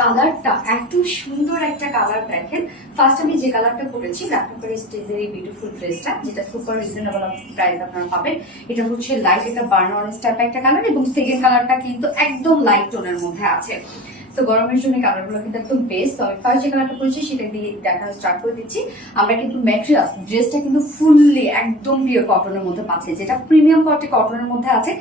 কালারটা এত সুন্দর একটা কালার দেখেন। ফার্স্ট আমি যে কালারটা পরেছি রাফি স্টেজের এই বিউটিফুল ড্রেসটা, যেটা সুপার রিজনেবল প্রাইস আপনারা পাবেন। এটা হচ্ছে লাইট একটা বার্ন অরেঞ্জ টাইপ একটা কালার, এবং সেকেন্ড কালারটা কিন্তু একদম লাইট টোনের মধ্যে আছে। তো গরমের জন্য কালারগুলো কিন্তু একদম বেস্ট। তো আমি ফার্স্ট যে কালারটা পরেছি সেটা দিয়ে দেখানো স্টার্ট করে দিচ্ছি। আমরা কিন্তু ম্যাটেরিয়ালস ড্রেসটা কিন্তু ফুললি একদম পিওর কটনের মধ্যে পাচ্ছি, যেটা প্রিমিয়াম কোয়ালিটি কটনের মধ্যে আছে।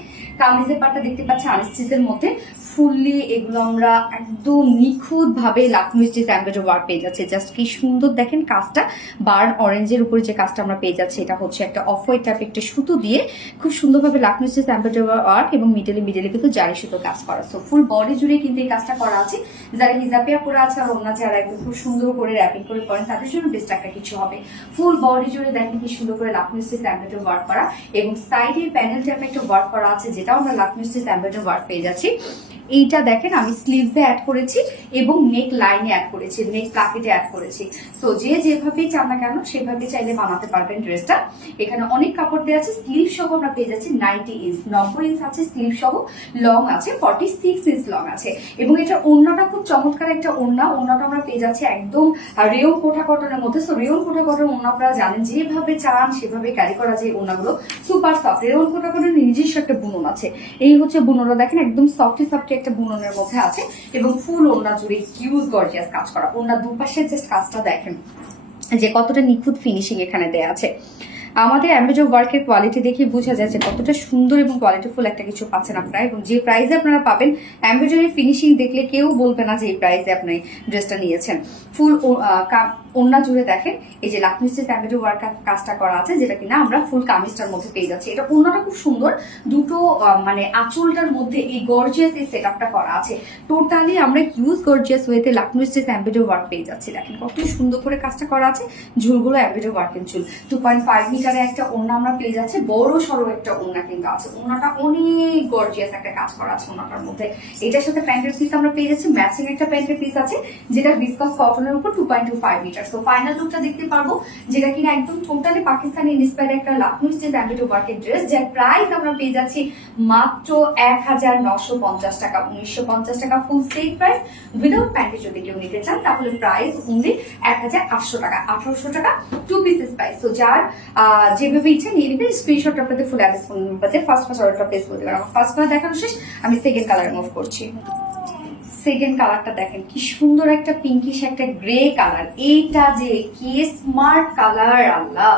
কামিজের পাটটা দেখতে পাচ্ছি আনস্টিচের মধ্যে ফুললি, এগুলো আমরা একদম নিখুঁত ভাবে লাকমি স্টিচ এমব্রয়ডারি ওয়ার্ক পেয়ে যাচ্ছে। জাস্ট কি সুন্দর দেখেন কাজটা, বার্ন অরেঞ্জের উপরে যে কাজটা আমরা পেয়ে যাচ্ছি, এটা হচ্ছে একটা অফ হোয়াইট টাইপ একটা সুতো দিয়ে খুব সুন্দরভাবে লাকমি স্টিচ এমব্রয়ডারি ওয়ার্ক, এবং মিডলে কিন্তু জারি সুতো কাজ করা। সো ফুল বডি জুড়ে কিন্তু এই কাজটা করা আছে। যারা হিজাবিয়া পরে আছে আর অন্য যারা একদম খুব সুন্দর করে র্যাপিং করে পরেন, তাদের জন্য বেস্ট একটা কিছু হবে। ফুল বডি জুড়ে দেখেন কি সুন্দর করে লাকমি স্টিচ এমব্রয়ডারি ওয়ার্ক করা, এবং সাইডে প্যানেল টাইপ একটা ওয়ার্ক করা আছে, যেটাও আমরা লাকমি স্টিচ এমব্রয়ডারি ওয়ার্ক পেয়ে যাচ্ছি। এইটা দেখেন আমি স্লিভে অ্যাড করেছি এবং নেক লাইনে অ্যাড করেছি, নেক প্লাকেটে অ্যাড করেছি। তো যে যেভাবেই চান না কেন সেভাবে চাইলে বানাতে পারবেন ড্রেসটা। এখানে অনেক কাপড় দেওয়া আছে, স্লিভ সহ আমরা পেয়ে যাচ্ছি 90 ইঞ্চ, 90 ইঞ্চ আছে স্লিভ সহ, লং আছে 46 ইঞ্চ লং আছে। এবং এটা ওড়নাটা খুব চমৎকার একটা ওড়না, ওড়নাটা আমরা পেয়ে যাচ্ছি একদম রেয়ন কোটা কটনের মধ্যে। সো রেয়ন কোটা কটনের ওড়না আপনারা জানেন যেভাবে চান সেভাবে ক্যারি করা যায়। ওড়নাগুলো সুপার সফট, রেয়ন কোটা কটনের নিজস্ব একটা বুনন আছে। এই হচ্ছে বুননটা দেখেন, একদম সফটি সফটি একটা বুননের মধ্যে আছে, এবং ফুল ওড়না জুড়ে হিউজ গর্জিয়াস কাজ করা। ওড়না দুপাশের যে কাজটা দেখেন যে কতটা নিখুঁত ফিনিশিং এখানে দেয়া আছে। আমাদের এমব্রয়ডারি ওয়ার্কের কোয়ালিটি দেখে বোঝা যায় যে কতটা সুন্দর এবং কোয়ালিটিফুল একটা কিছু পাচ্ছেন আপনারা, এবং যে প্রাইসে আপনারা পাবেন এমব্রয়ডারি ফিনিশিং দেখলে কেউ বলবে না যে এই প্রাইসে আপনি ড্রেসটা নিয়েছেন। ফুল ওড়না জুড়ে দেখেন এই যে লাকমি স্টিচ এমব্রয়ডারি ওয়ার্ক কাজটা করা আছে, যেটা কিনা আমরা ফুল কামিজটার মধ্যে পেয়ে যাচ্ছি। এটা ওড়নাটা খুব সুন্দর, দুটো মানে আঁচলটার মধ্যে এই গর্জিয়াস এই সেটআপটা করা আছে। টোটালি আমরা হিউজ গর্জিয়াস ওয়েতে লাকমি স্টিচ এমব্রয়ডারি ওয়ার্ক পেয়ে যাচ্ছি। দেখেন কত সুন্দর করে কাজটা করা আছে, ঝুলগুলো এমব্রয়ডারি ওয়ার্কের ঝুল। 2.5 মিটারে একটা ওড়না আমরা পেয়ে যাচ্ছি, বড় সড়ো একটা ওড়না কিন্তু আছে। ওড়নাটা অনেক গর্জিয়াস একটা কাজ করা আছে ওড়নাটার মধ্যে। এটার সাথে প্যান্টের পিস আমরা পেয়ে যাচ্ছি, ম্যাচিং একটা প্যান্টের পিস আছে, যেটা বিসকস কটনের উপর 2.25 মিটার। তো ফাইনাল লুকটা দেখতে পারবো, যেটা কিনা একদম টোটালি পাকিস্তানি ইন্সপায়ার্ড একটা লাকমি স্টিচ এমব্রয়ডারি ওয়ার্কের ড্রেস, যার প্রাইস আমরা পেয়ে যাচ্ছি মাত্র 1950 টাকা, 1950 টাকা ফুল সেল প্রাইস। উইদাউট প্যান্টে যদি কেউ নিতে চান তাহলে প্রাইস অনলি 1800 টাকা, 1800 টাকা 2 পিসেস প্রাইস। তো যার যেভাবে ইচ্ছা নিয়ে নেবেন। স্ক্রিনশট আপনাদের ফুল অ্যাড্রেস ফোন নাম্বারে ফার্স্ট অর্ডারটা প্লেস করতে পারেন। আমার ফার্স্ট কালার দেখানো শেষ, আমি সেকেন্ড কালার মুভ করছি। সেকেন্ড কালারটা দেখেন কি সুন্দর একটা পিঙ্কিশ একটা গ্রে কালার। এইটা যে কি স্মার্ট কালার, আল্লাহ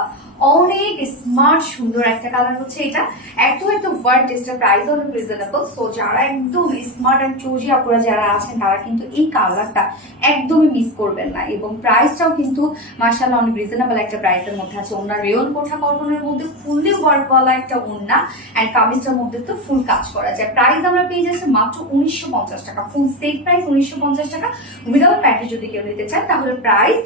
অনেক স্মার্ট সুন্দর একটা কালার হচ্ছে এটা। একদম একটা ওয়ার্ড টেস্টের প্রাইস অনেক রিজনেবল। সো যারা একদম স্মার্ট অ্যান্ড চুজি আপনারা যারা আছেন তারা কিন্তু এই কালারটা একদমই মিস করবেন না, এবং প্রাইসটাও কিন্তু মাশাআল্লাহ অনেক রিজনেবল একটা প্রাইসের মধ্যে আছে। ওনার রেয়ন কোঠা কটনের মধ্যে ফুললি ওয়ার্কওয়ালা একটা ওড়না, অ্যান্ড কামিজটার মধ্যে তো ফুল কাজ করা যায়। প্রাইস আমরা পেয়ে যাচ্ছি মাত্র 1950 টাকা, ফুল সেট প্রাইস 1950 টাকা। উইদাউট প্যান্টে যদি কেউ নিতে চান তাহলে প্রাইস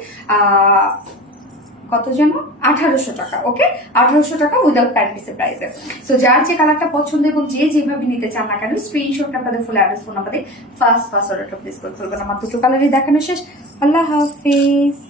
কত যেন 1800 টাকা। ওকে, 1800 টাকা উইদাউট প্যান্ট পিসের প্রাইসে। সো যার যে কালারটা পছন্দ এবং যে যেভাবে নিতে চান না কেন স্ক্রিনশটটা আপনাদের ফুল অ্যাড্রেস ফোন নাম্বারে ফার্স্ট অর্ডারটা প্লেস করে ফেলবেন। আমার দুটো কালারই দেখানো শেষ। আল্লাহ হাফেজ।